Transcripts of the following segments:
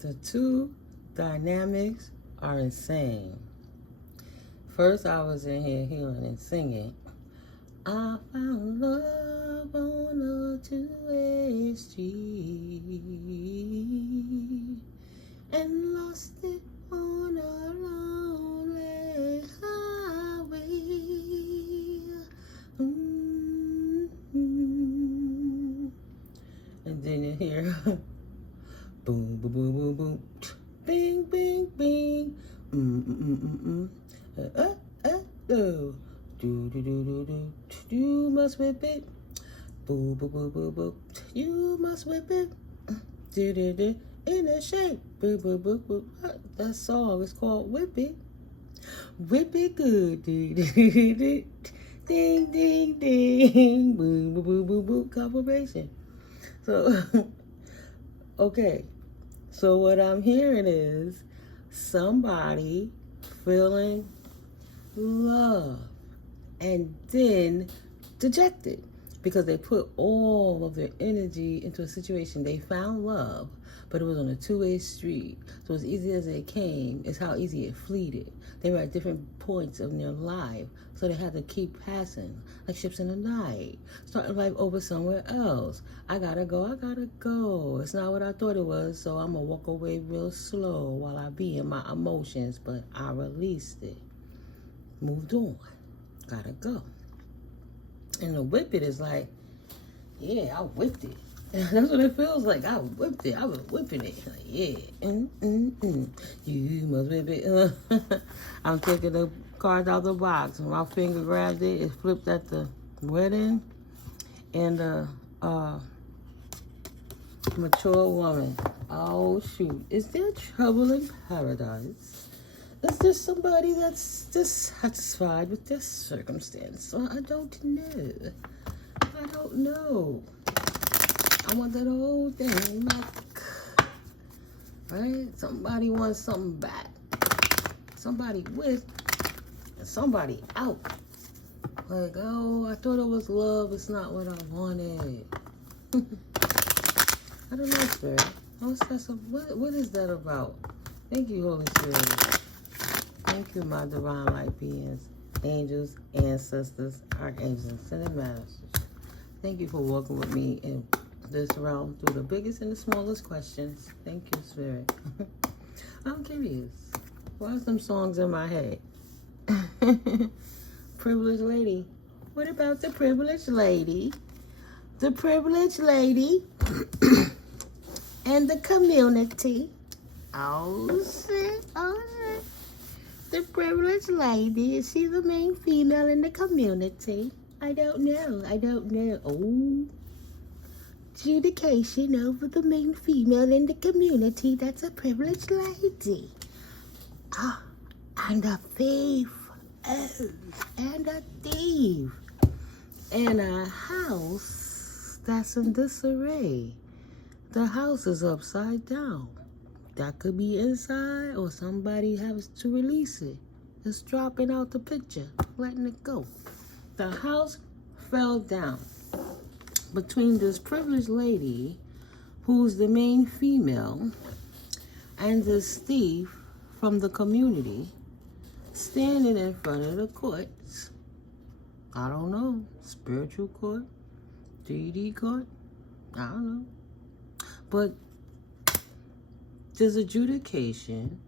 The two dynamics are insane. First, I was in here hearing and singing. I found love on a two-way street and lost it on a lonely highway. And then you hear boom, boom, boom, boom, boom, bing, bing, bing, oh. Do do do do do. You must whip it. Boo boo boo boo boo. You must whip it. Do do do. In a shape. Boo boo boo boo. That song is called Whip It. Whip it good. Do do do do. Ding ding ding. Boo boo boo boo boo. Confirmation. So okay. So what I'm hearing is somebody feeling love. And then dejected because they put all of their energy into a situation. They found love, but it was on a two-way street. So as easy as it came is how easy it fleeted. They were at different points of their life, so they had to keep passing like ships in the night, starting life over somewhere else. I gotta go. It's not what I thought it was, so I'm gonna walk away real slow while I be in my emotions, but I released it. Moved on. Gotta go. And the whip it is like, yeah, I whipped it. That's what it feels like. I whipped it. I was whipping it. Like, yeah. You must whip it. I'm taking the cards out the box. When my finger grabbed it, it flipped at the wedding. And the mature woman. Oh, shoot. Is there trouble in paradise? Is there somebody that's dissatisfied with this circumstance? Well, I don't know. I want that old thing back. Right? Somebody wants something back. Somebody with and somebody out. Like, oh, I thought it was love. It's not what I wanted. I don't know, Spirit. What is that about? Thank you, Holy Spirit. Thank you, my divine light beings, angels, ancestors, archangels, and masters. Thank you for walking with me in this realm through the biggest and the smallest questions. Thank you, Spirit. I'm curious. Why are some songs in my head? Privileged lady. What about the privileged lady? The privileged lady and the community. Oh, shit. Oh, shit. The privileged lady, is she the main female in the community? I don't know. Oh, adjudication over the main female in the community. That's a privileged lady. Ah, and a thief. Oh, and a thief. And a house that's in disarray. The house is upside down. That could be inside or somebody has to release it. It's dropping out the picture, letting it go. The house fell down between this privileged lady, who's the main female, and this thief from the community standing in front of the courts. I don't know, spiritual court, DD court, I don't know. But there's adjudication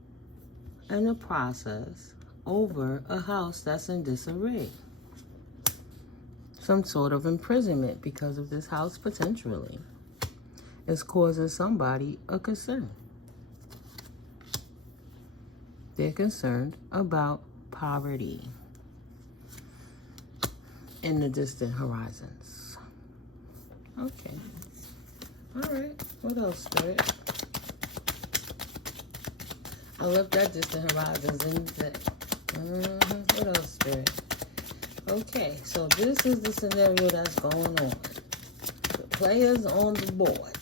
and a process over a house that's in disarray. Some sort of imprisonment because of this house potentially is causing somebody a concern. They're concerned about poverty in the distant horizons. Okay. All right. What else, Spirit? I left that distant horizons in the What else, Spirit? Okay, so this is the scenario that's going on. The players on the board.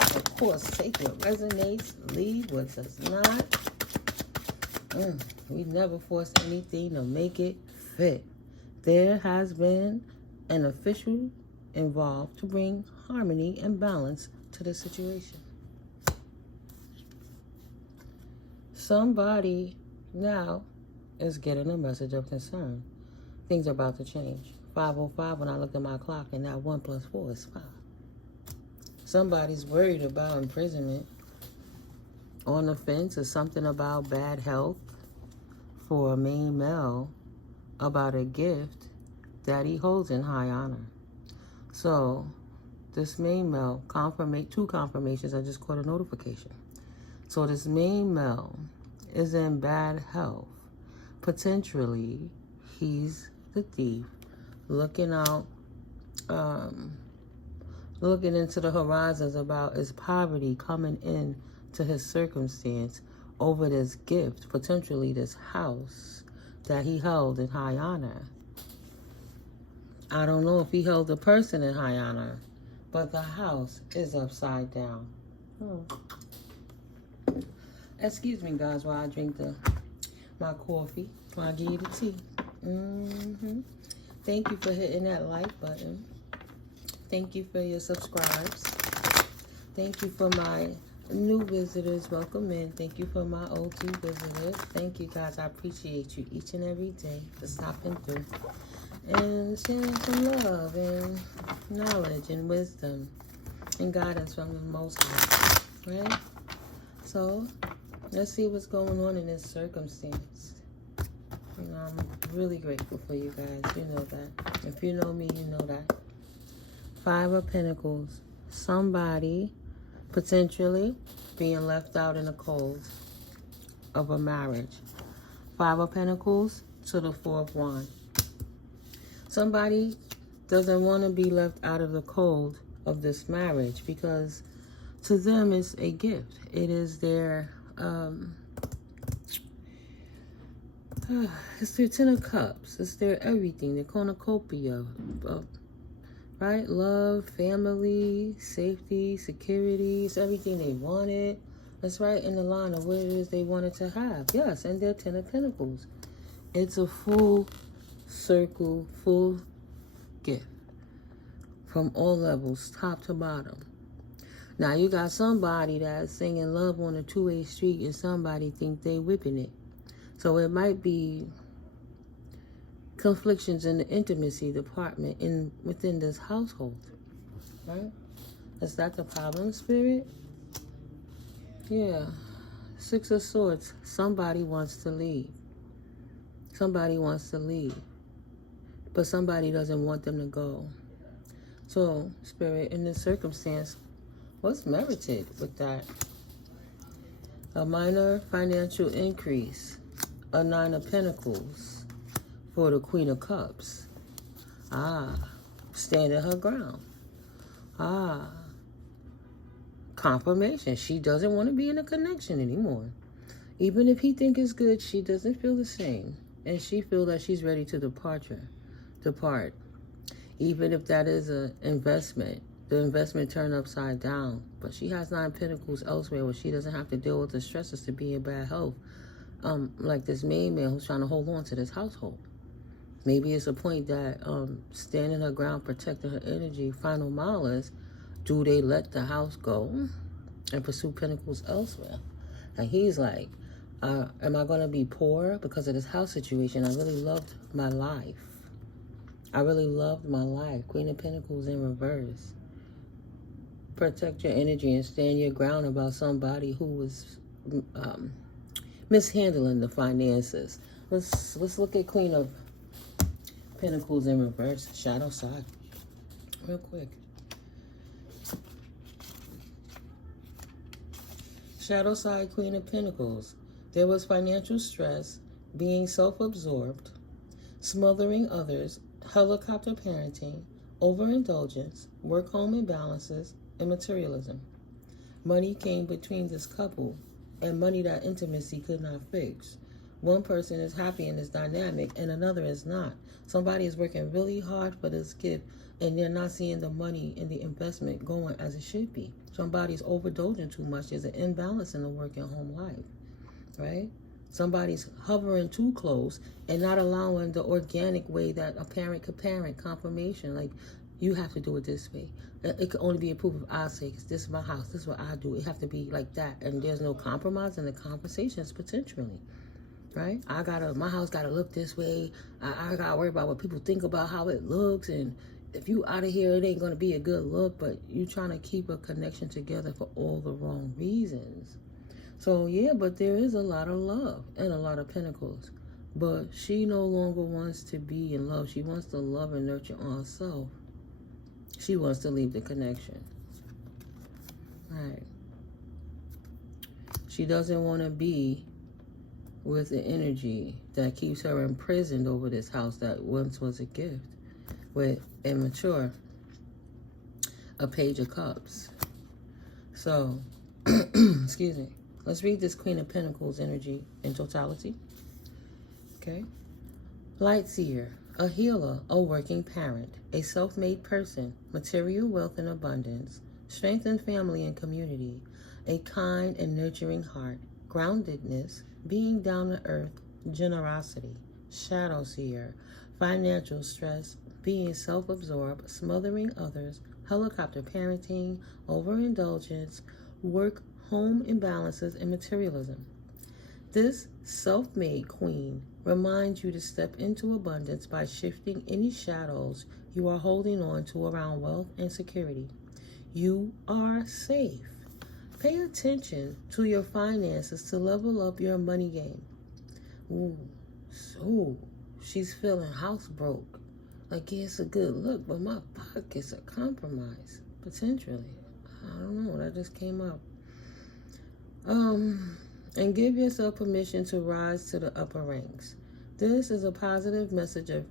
Of course, take what resonates, leave what does not. We never force anything to make it fit. There has been an official involved to bring harmony and balance to the situation. somebody now is getting a message of concern. Things are about to change. 5:05 when I looked at my clock, and now 1 + 4 is 5. Somebody's worried about imprisonment. On the fence is something about bad health for a main male about a gift that he holds in high honor. So this main male, two confirmations, I just caught a notification. So this main male is in bad health. Potentially, he's the thief, looking out, looking into the horizons about his poverty coming in to his circumstance over this gift, potentially this house that he held in high honor. I don't know if he held the person in high honor, but the house is upside down. Excuse me, guys, while I drink my coffee, while I give you the tea. Thank you for hitting that like button. Thank you for your subscribes. Thank you for my new visitors. Welcome in. Thank you for my OG visitors. Thank you, guys. I appreciate you each and every day for stopping through and sharing some love and knowledge and wisdom and guidance from the Most High, right? So let's see what's going on in this circumstance. You know, I'm really grateful for you guys. You know that. If you know me, you know that. 5 of Pentacles. Somebody potentially being left out in the cold of a marriage. 5 of Pentacles to the 4 of Wands. Somebody doesn't want to be left out of the cold of this marriage because to them it's a gift. It is their it's their 10 of Cups. It's their everything, their cornucopia of, right? Love, family, safety, security. It's everything they wanted. That's right in the line of what it is they wanted to have. Yes, and their 10 of Pentacles. It's a full circle, full gift from all levels, top to bottom. Now you got somebody that's singing love on a two-way street and somebody think they whipping it. So it might be conflictions in the intimacy department within this household, right? Is that the problem, Spirit? Yeah. 6 of Swords. Somebody wants to leave. Somebody wants to leave. But somebody doesn't want them to go. So, Spirit, in this circumstance, what's merited with that? A minor financial increase. A 9 of Pentacles for the Queen of Cups. Standing her ground. Confirmation. She doesn't want to be in a connection anymore. Even if he think it's good, she doesn't feel the same. And she feels that she's ready to depart. Even if that is an investment, the investment turned upside down. But she has 9 Pentacles elsewhere where she doesn't have to deal with the stresses to be in bad health. Like this main man who's trying to hold on to this household. Maybe it's a point that standing her ground, protecting her energy, final mile is, do they let the house go and pursue Pentacles elsewhere? And he's like, am I going to be poor because of this house situation? I really loved my life. Queen of Pentacles in reverse. Protect your energy and stand your ground about somebody who was mishandling the finances. Let's look at Queen of Pentacles in reverse, shadow side, real quick. Shadow side, Queen of Pentacles. There was financial stress, being self-absorbed, smothering others, helicopter parenting, overindulgence, work-home imbalances, and materialism. Money came between this couple, and money that intimacy could not fix. One person is happy in this dynamic, and another is not. Somebody is working really hard for this gift, and they're not seeing the money and the investment going as it should be. Somebody's overdosing too much. There's an imbalance in the work and home life, right? Somebody's hovering too close and not allowing the organic way that a parent could parent, confirmation. Like, You have to do it this way. It could only be approved if I say, 'cause this is my house, this is what I do. It have to be like that. And there's no compromise in the conversations potentially, right? My house gotta look this way. I gotta worry about what people think about how it looks. And if you out of here, it ain't gonna be a good look. But you trying to keep a connection together for all the wrong reasons. So yeah, but there is a lot of love and a lot of pentacles. But she no longer wants to be in love. She wants to love and nurture on herself. She wants to leave the connection. Right. She doesn't want to be with the energy that keeps her imprisoned over this house that once was a gift. With immature, a Page of Cups. So, excuse me. Let's read this Queen of Pentacles energy in totality. Okay. Light Seer, a healer, a working parent, a self-made person, material wealth and abundance, strength in family and community, a kind and nurturing heart, groundedness, being down to earth, generosity, Shadow Seer, financial stress, being self-absorbed, smothering others, helicopter parenting, overindulgence, work, home imbalances, and materialism. This self-made queen reminds you to step into abundance by shifting any shadows you are holding on to around wealth and security. You are safe. Pay attention to your finances to level up your money game. Ooh, so she's feeling house broke. Like, yeah, it's a good look, but my pockets are compromised, potentially. I don't know, that just came up. And give yourself permission to rise to the upper ranks. This is a positive message of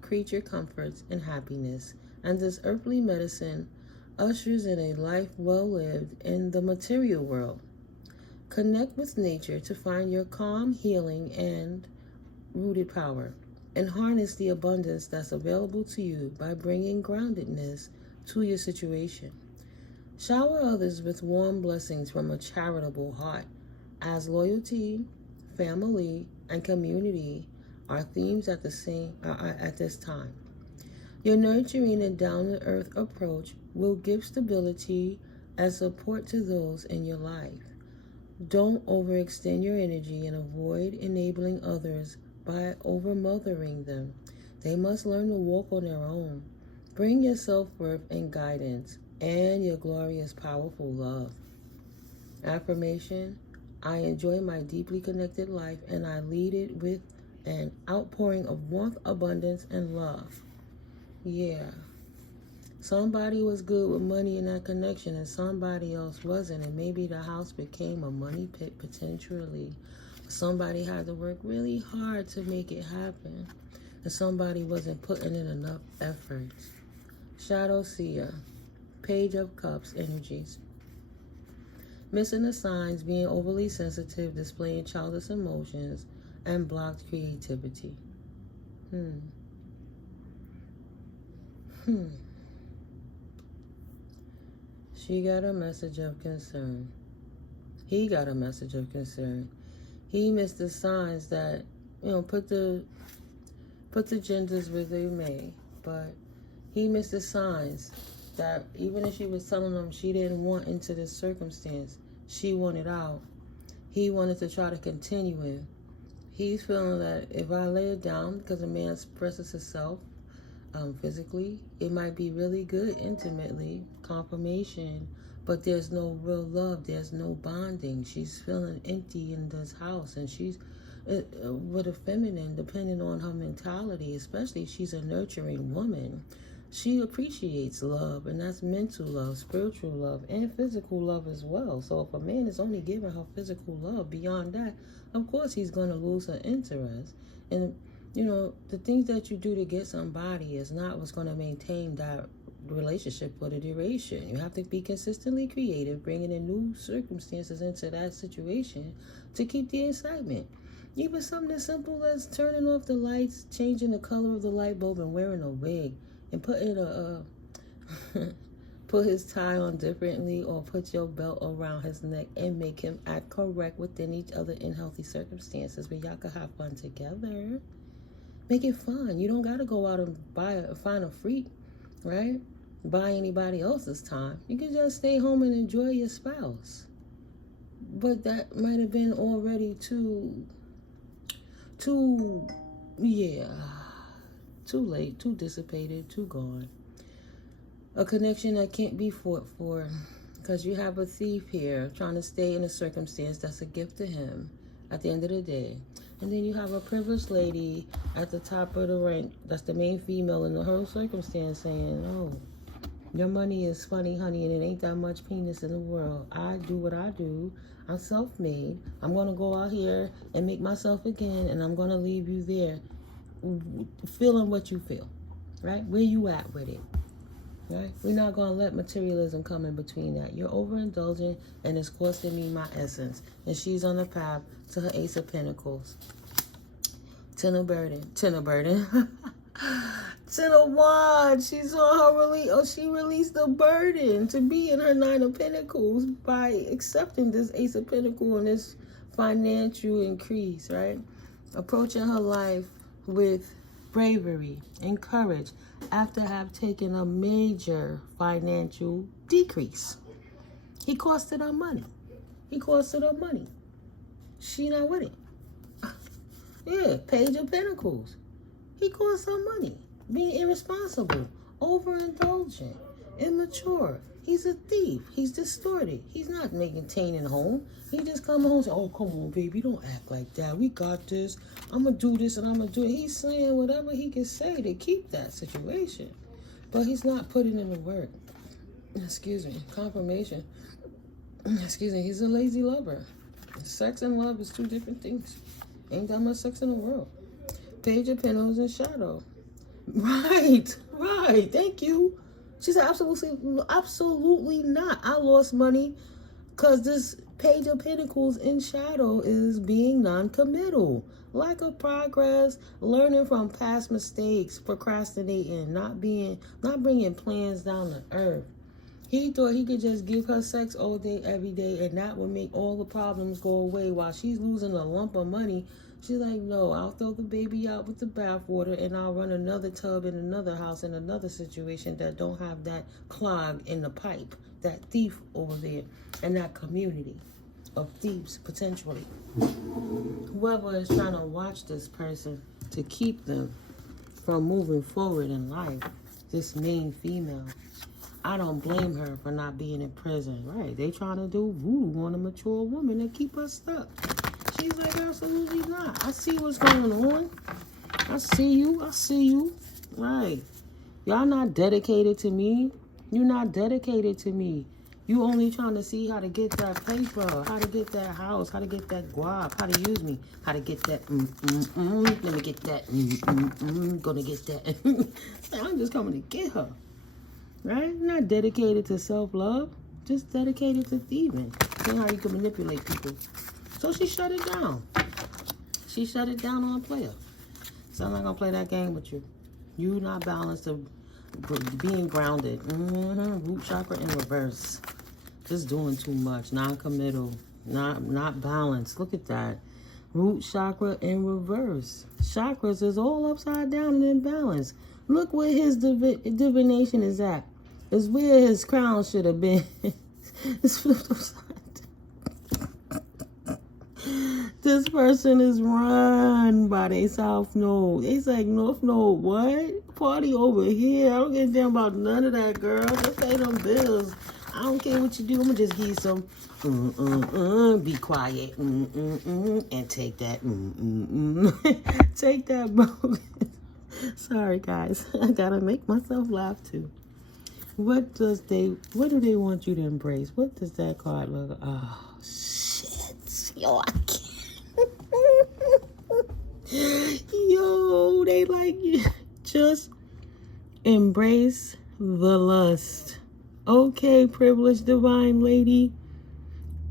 creature comforts and happiness, and this earthly medicine ushers in a life well lived in the material world. Connect with nature to find your calm, healing, and rooted power, and harness the abundance that's available to you by bringing groundedness to your situation. Shower others with warm blessings from a charitable heart, as loyalty, family, and community are themes at this time. Your nurturing and down-to-earth approach will give stability and support to those in your life. Don't overextend your energy and avoid enabling others by overmothering them. They must learn to walk on their own. Bring your self-worth and guidance and your glorious, powerful love. Affirmation: I enjoy my deeply connected life and I lead it with an outpouring of warmth, abundance, and love. Yeah. Somebody was good with money in that connection and somebody else wasn't, and maybe the house became a money pit potentially. Somebody had to work really hard to make it happen, and somebody wasn't putting in enough effort. Shadow Seer, Page of Cups energies. Missing the signs, being overly sensitive, displaying childish emotions, and blocked creativity. She got a message of concern. He got a message of concern. He missed the signs that, put the genders where they may, but he missed the signs that even if she was telling him she didn't want into this circumstance, she wanted out. He wanted to try to continue it. He's feeling that if I lay it down, because a man expresses himself physically, it might be really good intimately, confirmation, but there's no real love, there's no bonding. She's feeling empty in this house, and she's with a feminine, depending on her mentality, especially if she's a nurturing woman, she appreciates love, and that's mental love, spiritual love, and physical love as well. So if a man is only giving her physical love beyond that, of course he's going to lose her interest. And the things that you do to get somebody is not what's going to maintain that relationship for the duration. You have to be consistently creative, bringing in new circumstances into that situation to keep the excitement. Even something as simple as turning off the lights, changing the color of the light bulb, and wearing a wig, and putting put his tie on differently, or put your belt around his neck and make him act correct within each other in healthy circumstances where y'all can have fun together. Make it fun. You don't got to go out and find a freak, right? buy anybody else's time. You can just stay home and enjoy your spouse. But that might have been already too late, too dissipated, too gone. A connection that can't be fought for, because you have a thief here trying to stay in a circumstance that's a gift to him at the end of the day. And then you have a privileged lady at the top of the rank, that's the main female in the whole circumstance, saying, oh, your money is funny, honey, and it ain't that much penis in the world. I do what I do. I'm self-made. I'm going to go out here and make myself again, and I'm going to leave you there feeling what you feel, right? Where you at with it, right? We're not going to let materialism come in between that. You're overindulgent, and it's costing me my essence. And she's on the path to her Ace of Pentacles. Ten of Wands. She's on her release. She released the burden to be in her Nine of Pentacles by accepting this Ace of Pentacles and this financial increase, right? Approaching her life with bravery and courage after have taken a major financial decrease. He costed her money. She not with it. Yeah, Page of Pentacles. He cost her money. Being irresponsible, overindulgent, immature. He's a thief. He's distorted. He's not maintaining home. He just come home and say, oh, come on, baby, don't act like that. We got this. I'm going to do this and I'm going to do it. He's saying whatever he can say to keep that situation. But he's not putting in the work. Confirmation. He's a lazy lover. Sex and love is two different things. Ain't that much sex in the world. Page of Pentacles and Shadow. Right. Thank you. She said, absolutely not. I lost money because this Page of Pentacles in Shadow is being non-committal. Lack of progress, learning from past mistakes, procrastinating, not bringing plans down to earth. He thought he could just give her sex all day, every day, and that would make all the problems go away while she's losing a lump of money. She's like, no, I'll throw the baby out with the bathwater and I'll run another tub in another house in another situation that don't have that clog in the pipe, that thief over there, and that community of thieves, potentially. Whoever is trying to watch this person to keep them from moving forward in life, this main female, I don't blame her for not being in prison, right? They trying to do voodoo on a mature woman and keep her stuck. She's like, absolutely not. I see what's going on. I see you. Right. Y'all not dedicated to me. You're not dedicated to me. You only trying to see how to get that paper, how to get that house, how to get that guap, how to use me, how to get that, let me get that, gonna get that. I'm just coming to get her. Right? Not dedicated to self-love. Just dedicated to thieving. See how you can manipulate people. So she shut it down. She shut it down on a player. So I'm not going to play that game with you. You not balanced to being grounded. Root chakra in reverse. Just doing too much. Non-committal. Not balanced. Look at that. Root chakra in reverse. Chakras is all upside down and imbalanced. Look where his divination is at. It's where his crown should have been. It's flipped upside. This person is run by their South Node. It's like, North Node, what? Party over here. I don't give a damn about none of that, girl. Just pay them bills. I don't care what you do. I'm going to just give you some, be quiet, and take that, Take that, bro. Sorry, guys. I got to make myself laugh, too. What do they want you to embrace? What does that card look like? Oh, shit. Yo, I can't. Yo, they like you. Just embrace the lust. Okay, privileged divine lady.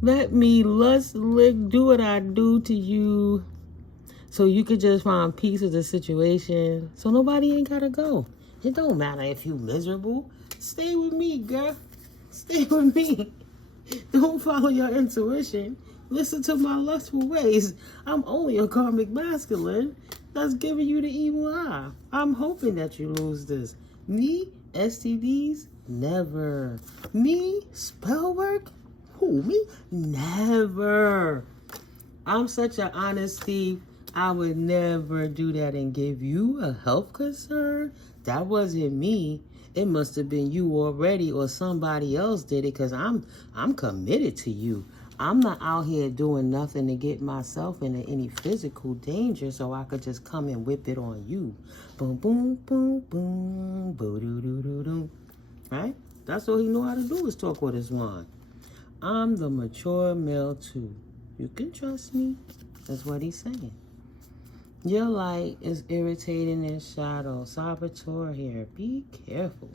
Let me lust lick, do what I do to you. So you could just find peace with the situation. So nobody ain't gotta go. It don't matter if you miserable. Stay with me, girl. Stay with me. Don't follow your intuition. Listen to my lustful ways. I'm only a karmic masculine that's giving you the evil eye. I'm hoping that you lose this. Me, STDs, Never. Me? Spell work? Who, me? Never. I'm such an honest thief. I would never do that and give you a health concern. That wasn't me. It must have been you already, or somebody else did it, because I'm committed to you. I'm not out here doing nothing to get myself into any physical danger so I could just come and whip it on you. Boom, boom, boom, boom, boo-doo-doo-doo-doo. Right? That's all he know how to do is talk with his wand. I'm the mature male too. You can trust me. That's what he's saying. Your light is irritating his shadow. Saboteur here. Be careful.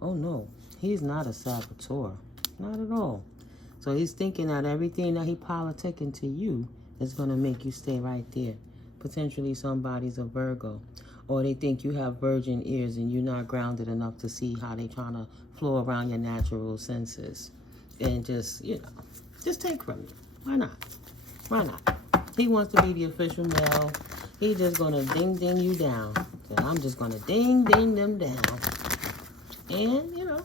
Oh no, he's not a saboteur. Not at all. So he's thinking that everything that he politicking to you is going to make you stay right there. Potentially somebody's a Virgo. Or they think you have virgin ears and you're not grounded enough to see how they trying to flow around your natural senses. And just, you know, just take from you. Why not? Why not? He wants to be the official male. He's just going to ding you down. So I'm just going to ding them down. And, you know,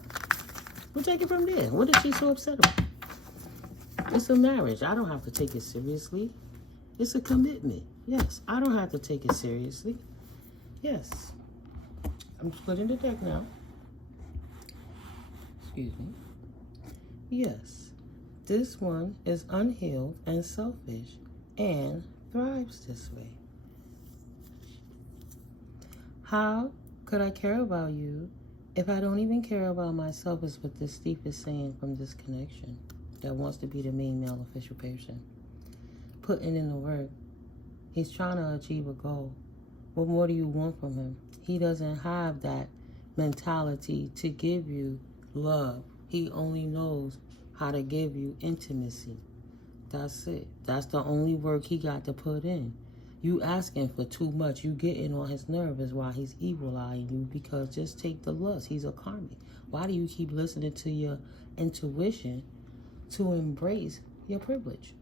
we'll take it from there. What is she so upset about? It's a marriage. I don't have to take it seriously. It's a commitment. Yes, I don't have to take it seriously. Yes. I'm splitting the deck now. Excuse me. Yes, this one is unhealed and selfish and thrives this way. How could I care about you if I don't even care about myself, is what this thief is saying from this connection that wants to be the main male official person. Putting in the work. He's trying to achieve a goal. What more do you want from him? He doesn't have that mentality to give you love. He only knows how to give you intimacy. That's it. That's the only work he got to put in. You asking for too much. You getting on his nerve is why he's evil-eyeing you, because just take the lust. He's a karmic. Why do you keep listening to your intuition to embrace your privilege?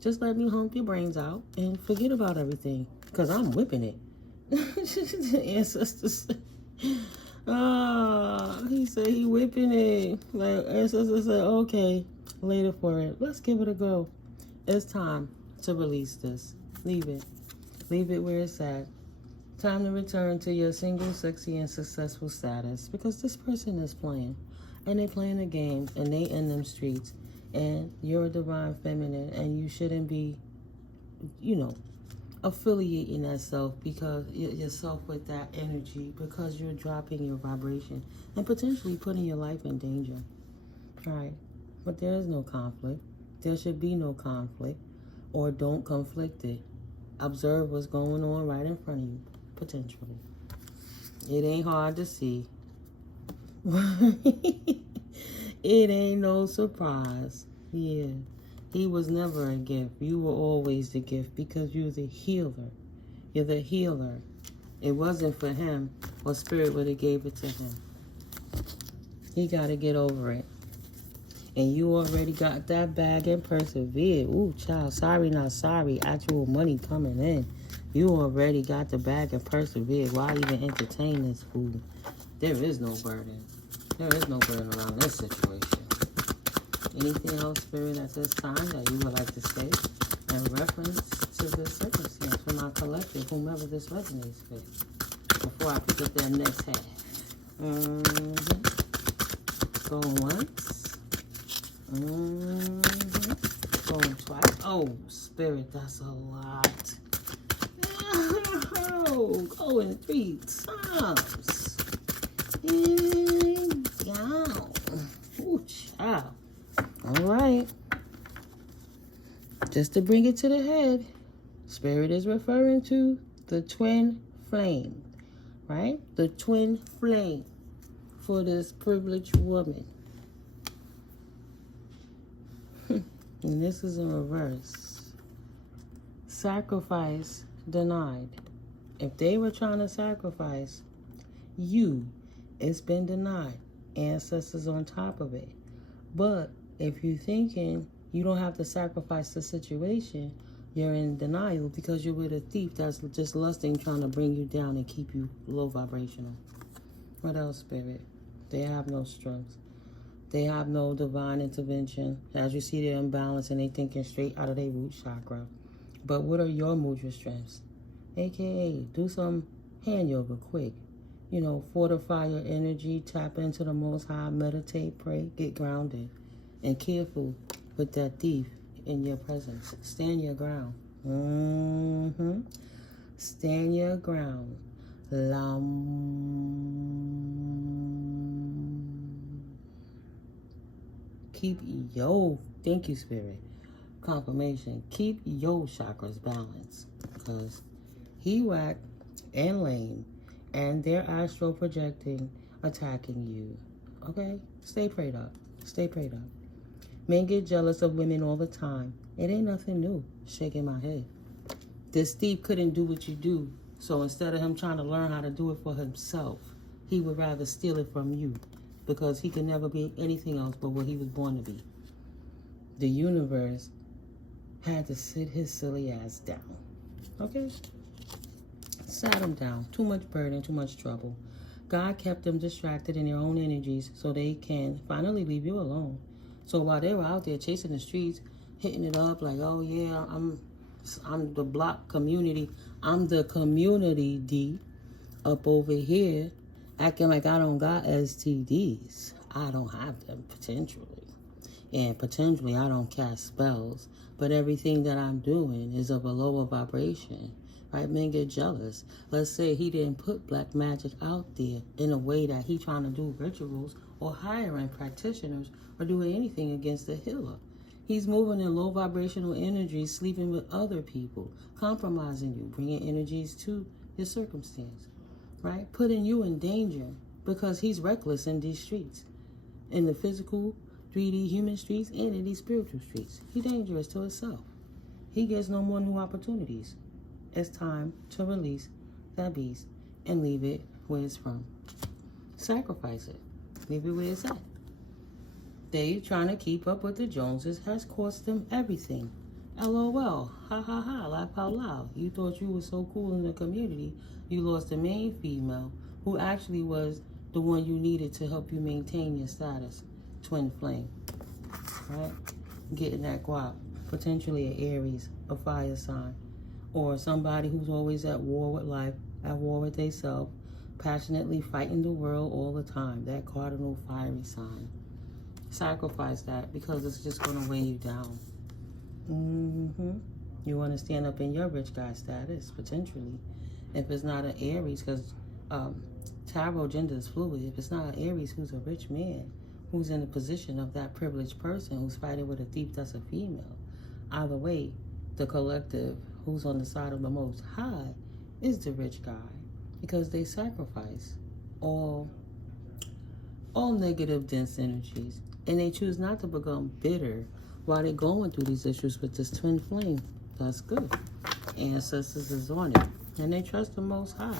Just let me hump your brains out and forget about everything, because I'm whipping it. The ancestors said, he said he whipping it. Like, ancestors said, okay, later for it. Let's give it a go. It's time to release this. Leave it. Leave it where it's at. Time to return to your single, sexy, and successful status, because this person is playing. And they playing a game, and they in them streets. And you're a divine feminine, and you shouldn't be, you know, affiliating yourself with that energy, because you're dropping your vibration and potentially putting your life in danger. All right. But there is no conflict. There should be no conflict, or don't conflict it. Observe what's going on right in front of you, potentially. It ain't hard to see. It ain't no surprise. Yeah. He was never a gift. You were always the gift, because you're the healer. You're the healer. It wasn't for him, or spirit would have gave it to him. He got to get over it. And you already got that bag and persevered. Ooh, child, sorry, not sorry. Actual money coming in. You already got the bag and persevered. Why even entertain this fool? There is no burden. There is no burden around this situation. Anything else, Spirit, at this time that you would like to say in reference to this circumstance for my collective, whomever this resonates with, before I pick up that next half? Going once. Going twice. Oh, Spirit, that's a lot. No, going 3 times. And down. Ooh, child. All right. Just to bring it to the head, Spirit is referring to the twin flame, right? The twin flame for this privileged woman. And this is in reverse. Sacrifice denied. If they were trying to sacrifice you, it's been denied. Ancestors on top of it. But if you're thinking you don't have to sacrifice the situation, you're in denial, because you're with a thief that's just lusting, trying to bring you down and keep you low vibrational. What else, Spirit? They have no strength. They have no divine intervention. As you see, they're imbalanced and they thinking straight out of their root chakra. But what are your mudra strengths? AKA, do some hand yoga quick. You know, fortify your energy, tap into the Most High, meditate, pray, get grounded. And careful with that thief in your presence. Stand your ground. Stand your ground. Keep thank you, Spirit. Confirmation. Keep your chakras balanced. Because he whack and lame and they're astral projecting, attacking you. Okay? Stay prayed up. Stay prayed up. Men get jealous of women all the time. It ain't nothing new. Shaking my head. This thief couldn't do what you do. So instead of him trying to learn how to do it for himself, he would rather steal it from you. Because he could never be anything else but what he was born to be. The universe had to sit his silly ass down. Okay? Sat him down. Too much burden, too much trouble. God kept them distracted in their own energies so they can finally leave you alone. So while they were out there chasing the streets, hitting it up like, oh yeah, I'm the block community. I'm the community D up over here acting like I don't got STDs. I don't have them potentially. And potentially I don't cast spells. But everything that I'm doing is of a lower vibration. Right? Men get jealous. Let's say he didn't put black magic out there in a way that he trying to do rituals or hiring practitioners or doing anything against the healer. He's moving in low vibrational energies, sleeping with other people, compromising you, bringing energies to your circumstance, right? Putting you in danger because he's reckless in these streets, in the physical, 3D human streets and in these spiritual streets. He's dangerous to himself. He gets no more new opportunities. It's time to release that beast and leave it where it's from. Sacrifice it. Leave it where it's at. They trying to keep up with the Joneses has cost them everything. LOL. Ha ha ha. Laugh out loud. You thought you were so cool in the community. You lost the main female who actually was the one you needed to help you maintain your status. Twin flame. Right? Getting that guap. Potentially an Aries, a fire sign. Or somebody who's always at war with life, at war with themselves, passionately fighting the world all the time. That cardinal fiery sign. Sacrifice that because it's just going to weigh you down. You want to stand up in your rich guy status, potentially. If it's not an Aries, because tarot gender is fluid. If it's not an Aries who's a rich man, who's in the position of that privileged person who's fighting with a thief that's a female. Either way, the collective who's on the side of the Most High is the rich guy because they sacrifice all negative dense energies and they choose not to become bitter while they're going through these issues with this twin flame. That's good. Ancestors is on it and they trust the Most High.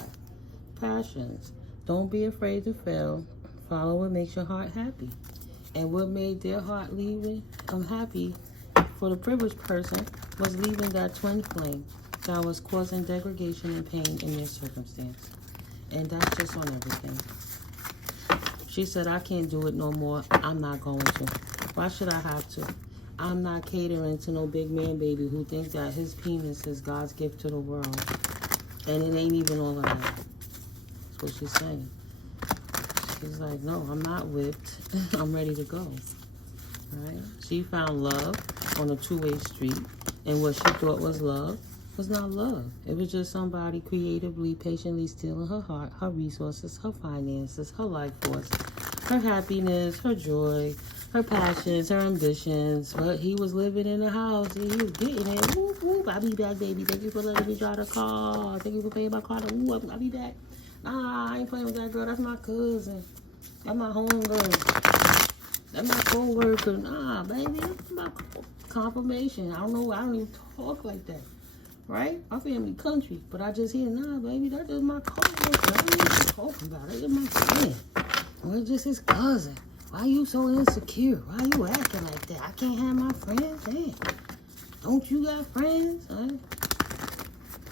Passions. Don't be afraid to fail. Follow what makes your heart happy. And what made their heart leaving happy for the privileged person was leaving that twin flame that was causing degradation and pain in their circumstance. And that's just on everything. She said, I can't do it no more. I'm not going to. Why should I have to? I'm not catering to no big man baby who thinks that his penis is God's gift to the world. And it ain't even all of that. That's what she's saying. She's like, no, I'm not whipped. I'm ready to go. Right? She found love on a two-way street. And what she thought was love was not love. It was just somebody creatively, patiently stealing her heart, her resources, her finances, her life force, her happiness, her joy, her passions, her ambitions. But he was living in the house and he was getting it. Whoop, whoop, I'll be back, baby. Thank you for letting me drive the car. Thank you for paying my car. Whoop, I'll be back. Nah, I ain't playing with that girl. That's my cousin. That's my homegirl. That's my co-worker. Nah, baby. That's my confirmation. I don't know. I don't even talk like that. Right? My family country. But I just hear, nah, baby. That is my co-worker. I don't even talk about it. It's my friend. Or it's just his cousin. Why you so insecure? Why you acting like that? I can't have my friends. Damn. Don't you got friends? Huh?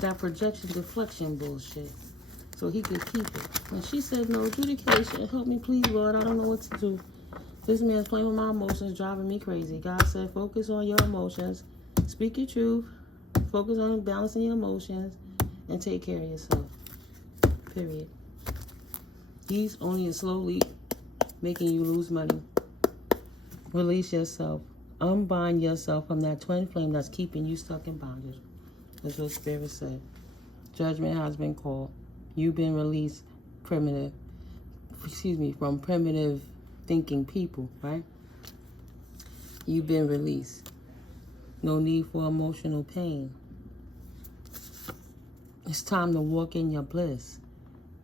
That projection deflection bullshit. so he could keep it. And she said, no adjudication. Help me, please, Lord. I don't know what to do. This man's playing with my emotions, driving me crazy. God said, focus on your emotions. Speak your truth. Focus on balancing your emotions. And take care of yourself. Period. He's only slowly making you lose money. Release yourself. Unbind yourself from that twin flame that's keeping you stuck in bondage. That's what Spirit said. Judgment has been called. You've been released from primitive thinking people, right? You've been released. No need for emotional pain. It's time to walk in your bliss.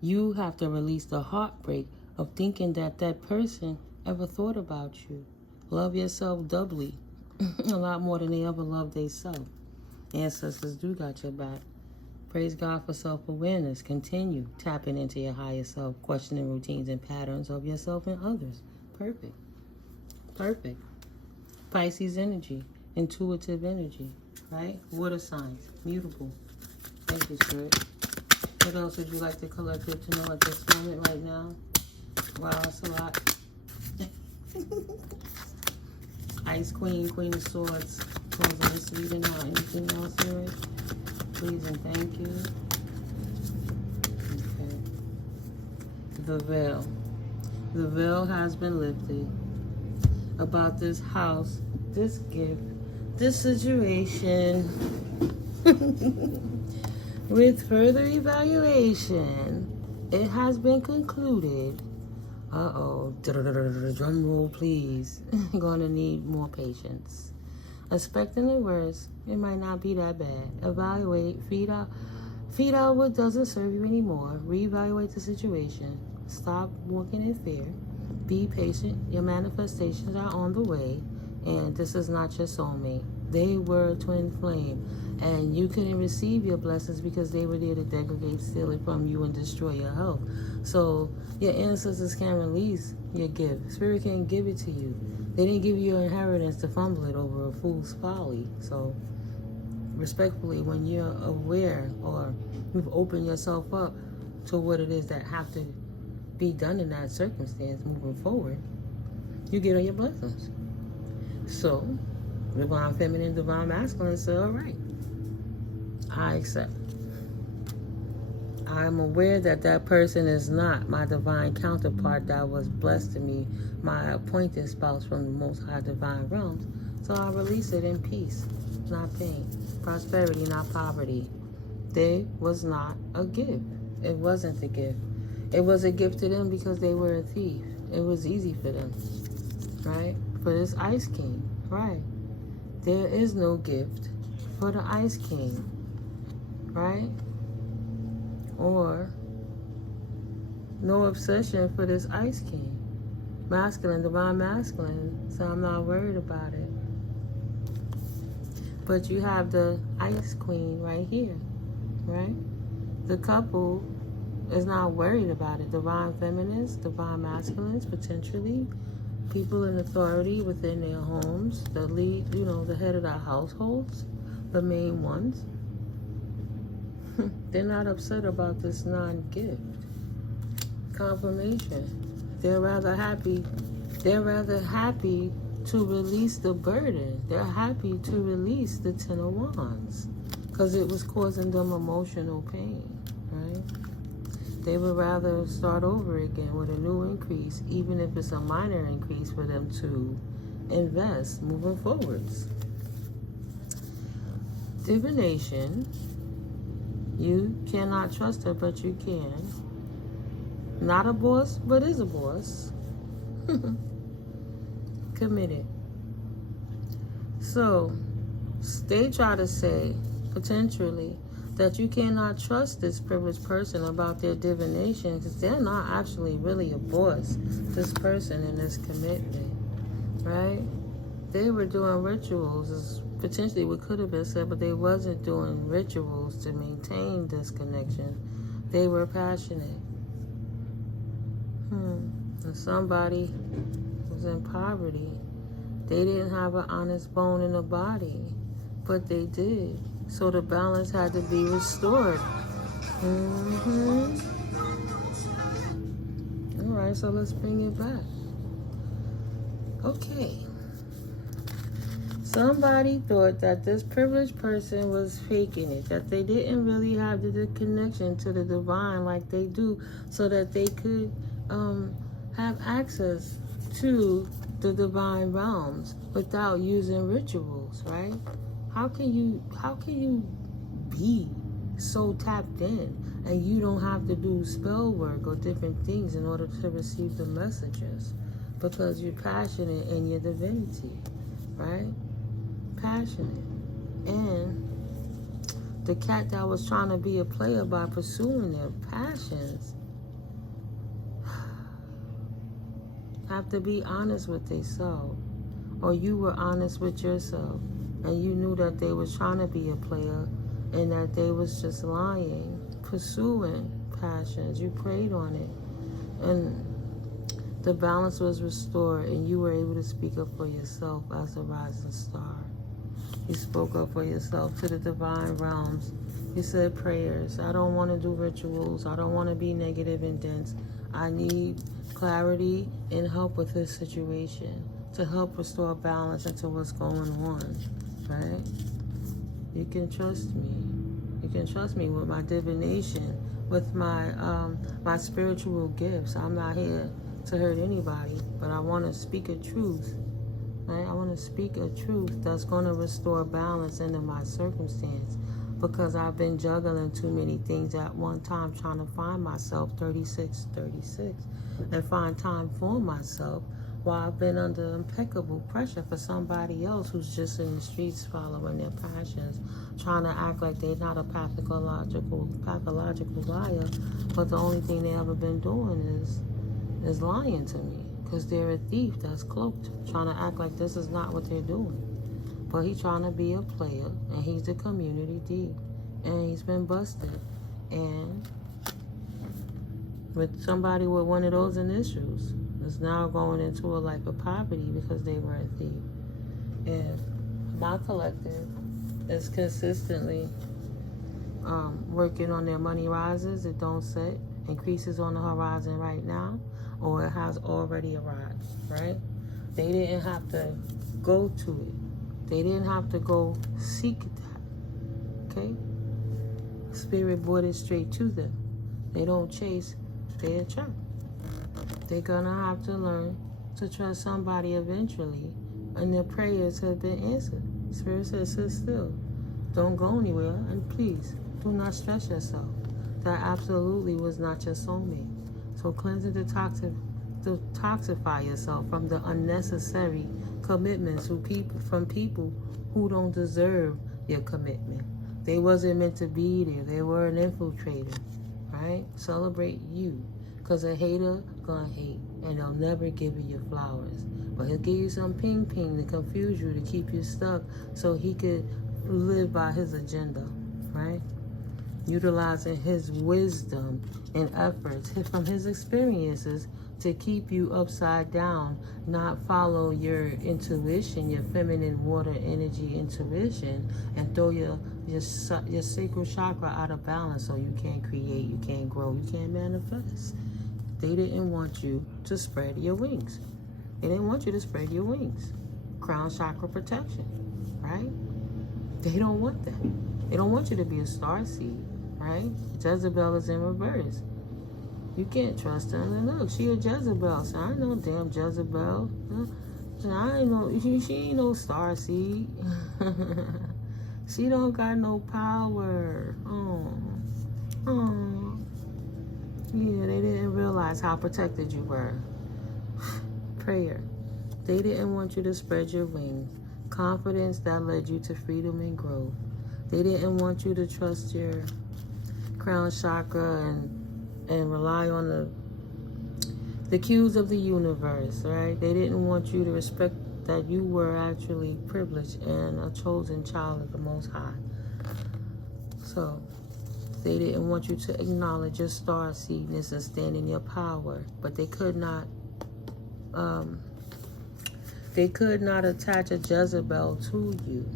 You have to release the heartbreak of thinking that that person ever thought about you. Love yourself doubly. A lot more than they ever loved themselves. Ancestors do got your back. Praise God for self-awareness. Continue tapping into your higher self, questioning routines and patterns of yourself and others. Perfect. Perfect. Pisces energy, intuitive energy, right? Water signs, mutable. Thank you, Spirit. What else would you like the collective to know at this moment right now? Wow, that's a lot. Ice Queen, Queen of Swords. Closing this reading out. Anything else, Spirit? Please and thank you. Okay. The veil. The veil has been lifted about this house, this gift, this situation. With further evaluation, it has been concluded. Uh-oh. Drum roll, please. Gonna need more patience. Expecting the worst. It might not be that bad. Evaluate. Feed out what doesn't serve you anymore. Reevaluate the situation. Stop walking in fear. Be patient. Your manifestations are on the way. And this is not your soulmate. They were a twin flame. And you couldn't receive your blessings because they were there to degrade, steal it from you, and destroy your health. So your ancestors can't release your gift. Spirit can't give it to you. They didn't give you your inheritance to fumble it over a fool's folly. So respectfully, when you're aware or you've opened yourself up to what it is that have to be done in that circumstance moving forward, you get on your blessings. So divine feminine, divine masculine say, all right, I accept. I'm aware that that person is not my divine counterpart that was blessed to me, my appointed spouse from the Most High Divine Realms. So I release it in peace, not pain. Prosperity, not poverty. They was not a gift. It wasn't a gift. It was a gift to them because they were a thief. It was easy for them, right? For this Ice King, right? There is no gift for the Ice King, right? Or no obsession for this Ice King. Masculine, divine masculine, so I'm not worried about it. But you have the Ice Queen right here, right? The couple is not worried about it. Divine feminines, divine masculines, potentially. People in authority within their homes, the lead, the head of their households, the main ones. They're not upset about this non-gift. Confirmation. They're rather happy to release the burden. They're happy to release the Ten of Wands because it was causing them emotional pain, right? They would rather start over again with a new increase, even if it's a minor increase for them to invest moving forwards. Divination. You cannot trust her, but you can. Not a boss, but is a boss. Committed. So, they try to say, potentially, that you cannot trust this privileged person about their divination because they're not actually really a boss, this person in this commitment, right? They were doing rituals, is potentially what could have been said, but they wasn't doing rituals to maintain this connection. They were passionate. And somebody was in poverty. They didn't have an honest bone in the body, but they did. So the balance had to be restored. right, so let's bring it back. Okay. Somebody thought that this privileged person was faking it, that they didn't really have the connection to the divine like they do, so that they could have access to the divine realms without using rituals, right? How can you be so tapped in and you don't have to do spell work or different things in order to receive the messages? Because you're passionate in your divinity, right? Passionate. And the cat that was trying to be a player by pursuing their passions have to be honest with themselves, or you were honest with yourself and you knew that they was trying to be a player and that they was just lying, pursuing passions. You prayed on it and the balance was restored and you were able to speak up for yourself as a rising star. You spoke up for yourself to the divine realms. You said prayers. I don't want to do rituals. I don't want to be negative and dense. I need clarity and help with this situation to help restore balance into what's going on, right? You can trust me. You can trust me with my divination, with my my spiritual gifts. I'm not here to hurt anybody, but I want to speak a truth. Right? I want to speak a truth that's going to restore balance into my circumstance, because I've been juggling too many things at one time, trying to find myself 36, and find time for myself, while I've been under impeccable pressure for somebody else who's just in the streets following their passions, trying to act like they're not a pathological liar, but the only thing they ever been doing is lying to me. Because they're a thief that's cloaked, trying to act like this is not what they're doing. But he's trying to be a player, and he's the community D. And he's been busted. And with somebody with one of those initials is now going into a life of poverty because they were a thief. And my collective is consistently working on their money rises. It don't set. Increases on the horizon right now, or it has already arrived, right? They didn't have to go to it. They didn't have to go seek that, okay? Spirit brought it straight to them. They don't chase, they attract. They're gonna have to learn to trust somebody eventually, and their prayers have been answered. Spirit says, sit still. Don't go anywhere, and please, do not stress yourself. That absolutely was not your soulmate. So cleanse and detoxify yourself from the unnecessary commitments from people who don't deserve your commitment. They wasn't meant to be there. They were an infiltrator, right? Celebrate you, because a hater gonna hate, and they'll never give you your flowers. But he'll give you some ping to confuse you, to keep you stuck, so he could live by his agenda, right? Utilizing his wisdom and efforts from his experiences to keep you upside down, not follow your intuition, your feminine water energy intuition, and throw your sacral chakra out of balance, so you can't create, you can't grow, you can't manifest. They didn't want you to spread your wings. They didn't want you to spread your wings. Crown chakra protection, right? They don't want that. They don't want you to be a starseed, right? Jezebel is in reverse. You can't trust her. And look, she a Jezebel. So I ain't no damn Jezebel. I ain't no, she ain't no starseed. She don't got no power. Yeah, they didn't realize how protected you were. Prayer. They didn't want you to spread your wings. Confidence that led you to freedom and growth. They didn't want you to trust your crown chakra and rely on the cues of the universe, right? They didn't want you to respect that you were actually privileged and a chosen child of the Most High. So they didn't want you to acknowledge your starseedness and stand in your power, but they could not attach a Jezebel to you,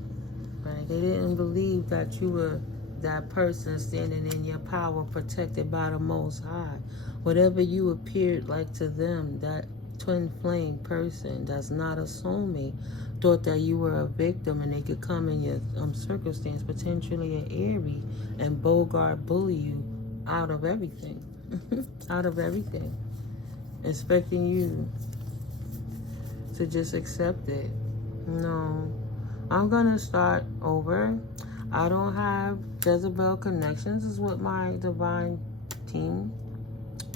right? They didn't believe that you were that person standing in your power, protected by the Most High. Whatever you appeared like to them, that twin flame person that's not a soulmate, thought that you were a victim and they could come in your circumstance, potentially an Aries, and bogart bully you out of everything. Out of everything. Expecting you to just accept it. No. I'm going to start over. I don't have Jezebel connections, is what my divine team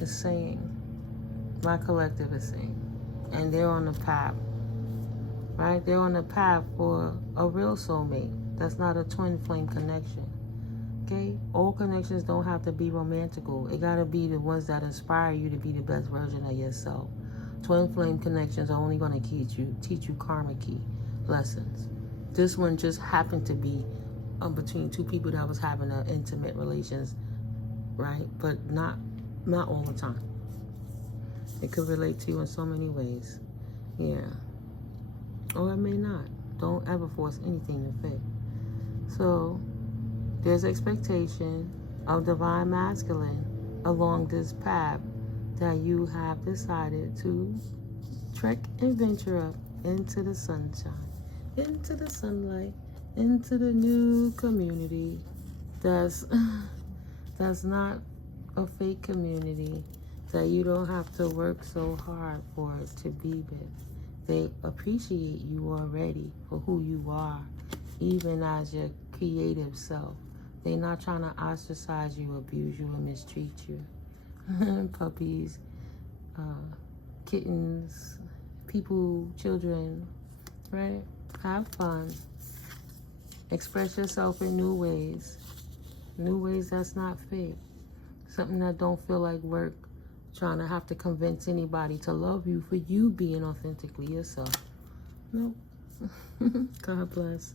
is saying. My collective is saying. And they're on the path. Right? They're on the path for a real soulmate. That's not a twin flame connection. Okay? All connections don't have to be romantical. It got to be the ones that inspire you to be the best version of yourself. Twin flame connections are only going to teach you karmic lessons. This one just happened to be between two people that was having an intimate relations, right? But not all the time. It could relate to you in so many ways. Yeah. Or it may not. Don't ever force anything to fit. So there's expectation of divine masculine along this path that you have decided to trek and venture up into the sunshine, into the sunlight, into the new community that's not a fake community that you don't have to work so hard for it to be with. They appreciate you already for who you are, even as your creative self. They're not trying to ostracize you, abuse you, and mistreat you. Puppies, kittens, people, children, right? Have fun. Express yourself in new ways that's not fake. Something that don't feel like work, trying to have to convince anybody to love you for you being authentically yourself. Nope. God bless.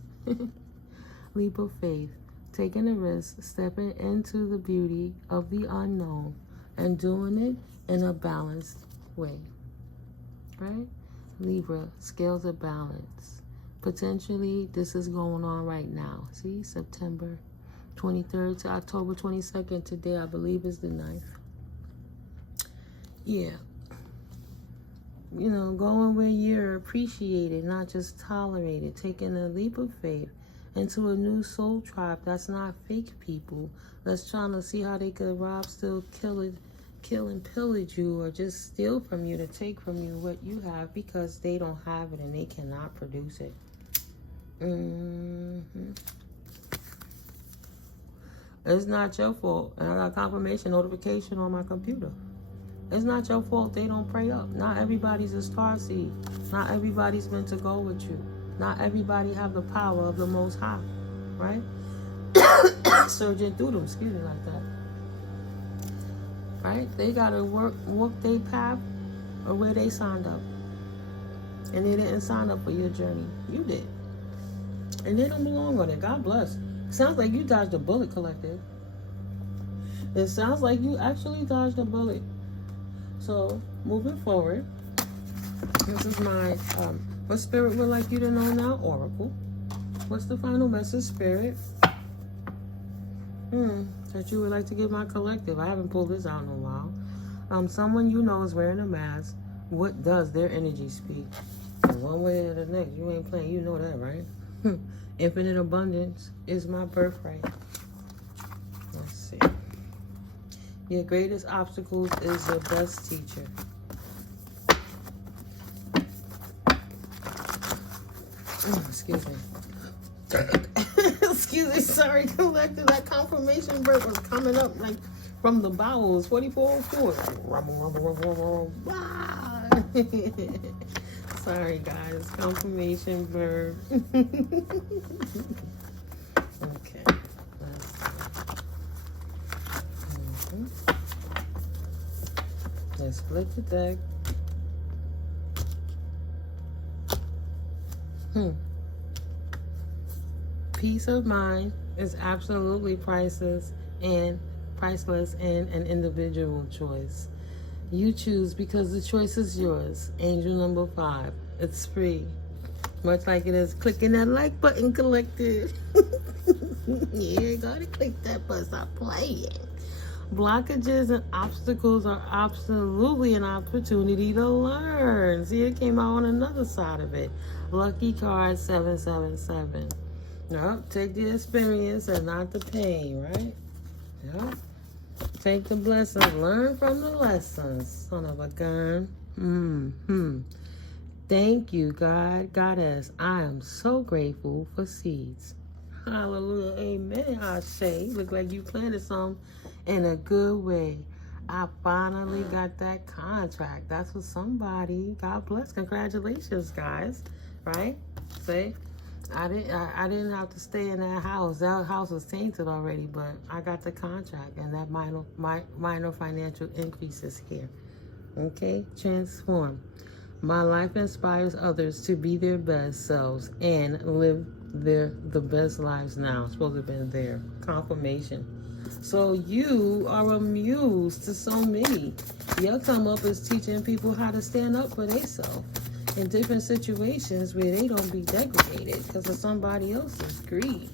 Leap of faith. Taking a risk, stepping into the beauty of the unknown, and doing it in a balanced way. Right? Libra, scales of balance. Potentially, this is going on right now. See, September 23rd to October 22nd. Today, I believe, is the 9th. Yeah. You know, going where you're appreciated, not just tolerated. Taking a leap of faith into a new soul tribe that's not fake people. That's trying to see how they could rob, steal, kill and pillage you, or just steal from you to take from you what you have because they don't have it and they cannot produce it. It's not your fault. And I got confirmation notification on my computer. It's not your fault they don't pray up. Not everybody's a starseed. Not everybody's meant to go with you. Not everybody have the power of the Most High, right? Surging through them, excuse me, like that. Right? They gotta walk their path or where they signed up. And they didn't sign up for your journey. You did. And they don't belong on it. God bless. Sounds like you dodged a bullet, collective. It sounds like you actually dodged a bullet. So, moving forward, this is my, what Spirit would like you to know now, Oracle. What's the final message, Spirit? That you would like to give my collective. I haven't pulled this out in a while. Someone you know is wearing a mask. What does their energy speak? One way or the next. You ain't playing. You know that, right? Infinite abundance is my birthright. Let's see. Your greatest obstacles is your best teacher. Excuse me. Excuse me, sorry, collective. That confirmation break was coming up like from the bowels. 4404. Rumble. Sorry, guys. Confirmation verb. Okay. Let's split the deck. Peace of mind is absolutely priceless and an individual choice. You choose because the choice is yours. Angel number 5. It's free. Much like it is clicking that like button, collective. You gotta click that button. Stop playing. Blockages and obstacles are absolutely an opportunity to learn. See, it came out on another side of it. Lucky card 777. Yep, take the experience and not the pain, right? Yep. Take the blessings, learn from the lessons, son of a gun. Thank you, God, Goddess. I am so grateful for seeds. Hallelujah, amen. I say, look like you planted some in a good way. I finally got that contract. That's for somebody. God bless. Congratulations, guys. Right? See? I didn't have to stay in that house. That house was tainted already, but I got the contract, and that minor financial increase is here. Okay? Transform. My life inspires others to be their best selves and live the best lives now. It's supposed to have been there. Confirmation. So you are a muse to so many. Your come up is teaching people how to stand up for themselves in different situations where they don't be degraded because of somebody else's greed.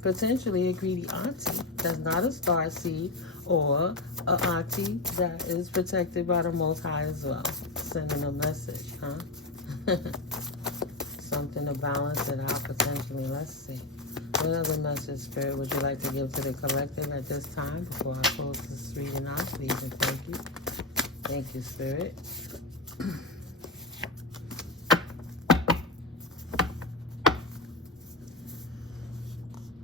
Potentially a greedy auntie that's not a star seed, or a auntie that is protected by the Most High as well. Sending a message, huh? Something to balance it out potentially. Let's see. What other message, Spirit, would you like to give to the collective at this time before I close this reading out? Please and thank you. Thank you, Spirit.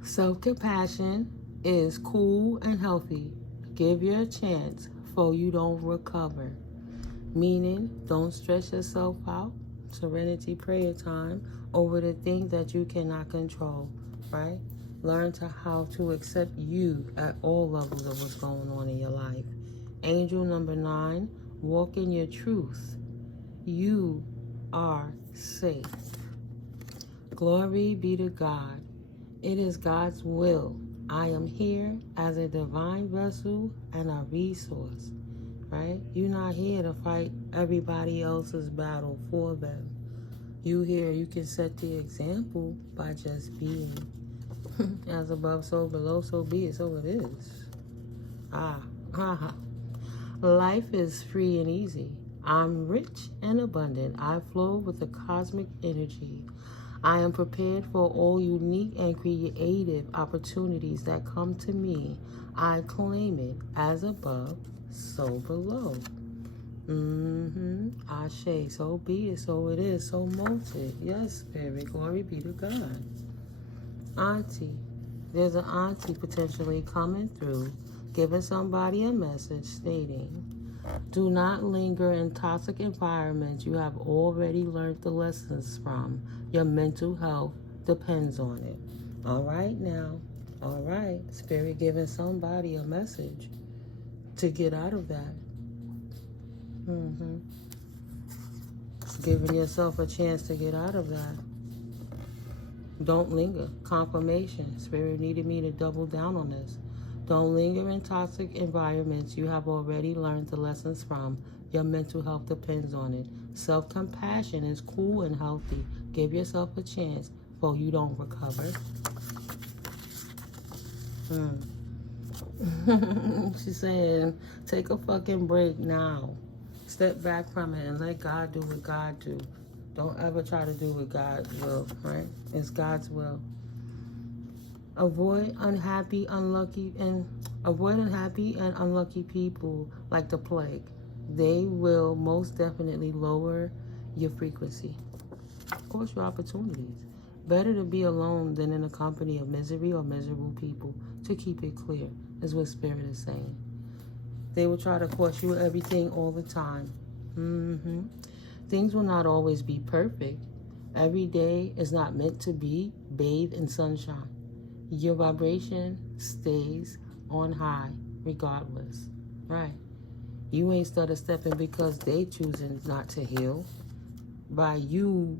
Self-compassion is cool and healthy. Give you a chance for you don't recover. Meaning, don't stress yourself out. Serenity prayer time over the things that you cannot control, right? Learn how to accept you at all levels of what's going on in your life. Angel number 9, walk in your truth. You are safe. Glory be to God. It is God's will. I am here as a divine vessel and a resource, right? You're not here to fight everybody else's battle for them. You here, you can set the example by just being. As above, so below, so be it, so it is. Life is free and easy. I'm rich and abundant. I flow with the cosmic energy. I am prepared for all unique and creative opportunities that come to me. I claim it as above, so below. Ashe, so be it, so it is, so molded. Yes, Spirit, glory be to God. Auntie, there's an auntie potentially coming through, giving somebody a message stating, do not linger in toxic environments you have already learned the lessons from. Your mental health depends on it. All right now. All right. Spirit giving somebody a message to get out of that. Giving yourself a chance to get out of that. Don't linger. Confirmation. Spirit needed me to double down on this. Don't linger in toxic environments you have already learned the lessons from. Your mental health depends on it. Self-compassion is cool and healthy. Give yourself a chance for you don't recover. She's saying, take a fucking break now. Step back from it and let God do what God do. Don't ever try to do what God will, right? It's God's will. Avoid unhappy and unlucky people like the plague. They will most definitely lower your frequency. Of course, your opportunities. Better to be alone than in a company of misery or miserable people. To keep it clear, is what Spirit is saying. They will try to cost you everything all the time. Things will not always be perfect. Every day is not meant to be bathed in sunshine. Your vibration stays on high regardless, right? You ain't started stepping because they choosing not to heal. By you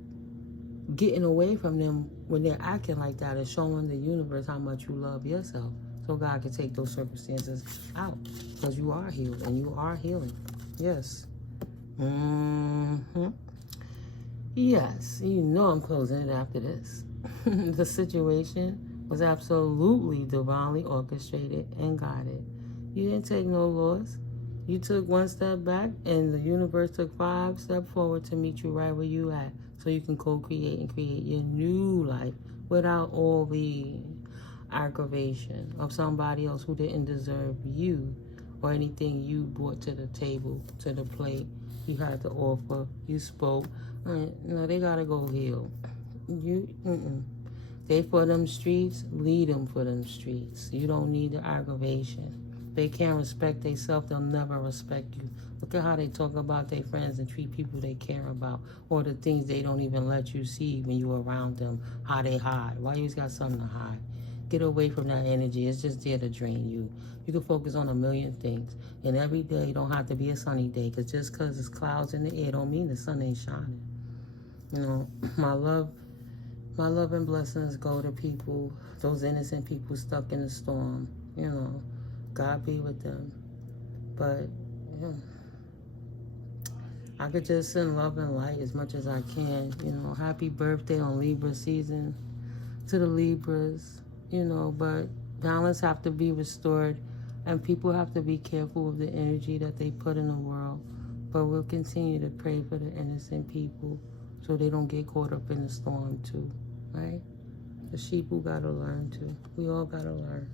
getting away from them when they're acting like that and showing the universe how much you love yourself, so God can take those circumstances out, because you are healed and you are healing. Yes. Yes, you know I'm closing it after this. The situation was absolutely divinely orchestrated and guided. You didn't take no loss. You took one step back, and the universe took 5 steps forward to meet you right where you at, so you can co-create and create your new life without all the aggravation of somebody else who didn't deserve you or anything you brought to the table, to the plate. You had to offer. You spoke. No, they gotta go heal. They for them streets, lead them for them streets. You don't need the aggravation. They can't respect themselves, they'll never respect you. Look at how they talk about their friends and treat people they care about, or the things they don't even let you see when you're around them, how they hide. Why you got something to hide? Get away from that energy. It's just there to drain you. You can focus on a million things. And every day don't have to be a sunny day, because just because there's clouds in the air don't mean the sun ain't shining. You know, my love and blessings go to people, those innocent people stuck in the storm. You know, God be with them. But I could just send love and light as much as I can. You know, happy birthday on Libra season to the Libras. You know, but balance have to be restored, and people have to be careful of the energy that they put in the world. But we'll continue to pray for the innocent people so they don't get caught up in the storm too, right? The sheep who gotta learn too. We all gotta learn.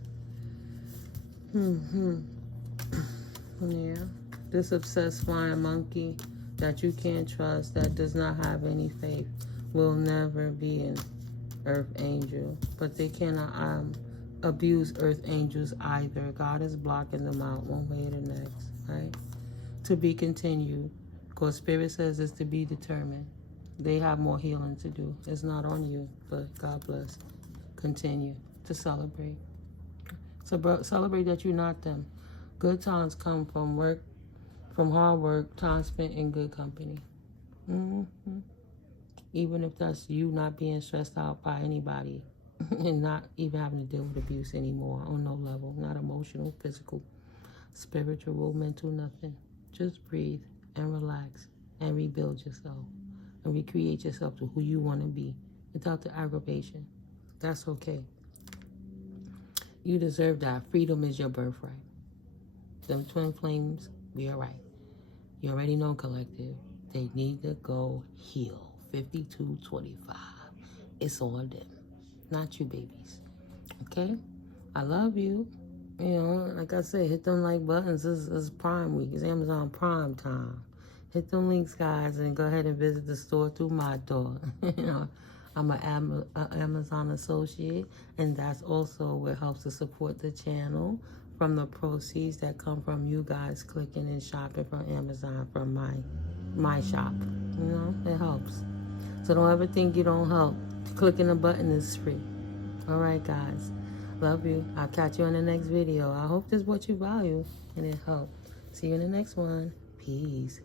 Yeah. This obsessed flying monkey that you can't trust, that does not have any faith, will never be an earth angel. But they cannot abuse earth angels either. God is blocking them out one way or the next, right? To be continued. Because Spirit says it's to be determined. They have more healing to do. It's not on you, but God bless. Continue to celebrate. So celebrate that you're not them. Good times come from work, from hard work, time spent in good company. Even if that's you not being stressed out by anybody and not even having to deal with abuse anymore on no level, not emotional, physical, spiritual, mental, nothing. Just breathe and relax and rebuild yourself and recreate yourself to who you want to be without the aggravation. That's okay. You deserve that. Freedom is your birthright. Them twin flames, we are right. You already know, collective. They need to go heal. 5225. It's on them. Not you, babies. Okay? I love you. You know, like I said, hit them like buttons. It's Prime Week. It's Amazon Prime time. Hit them links, guys, and go ahead and visit the store through my door. You know, I'm an Amazon associate, and that's also what helps to support the channel from the proceeds that come from you guys clicking and shopping from Amazon from my shop. You know, it helps. So don't ever think you don't help. Clicking a button is free. All right, guys. Love you. I'll catch you in the next video. I hope this is what you value and it helped. See you in the next one. Peace.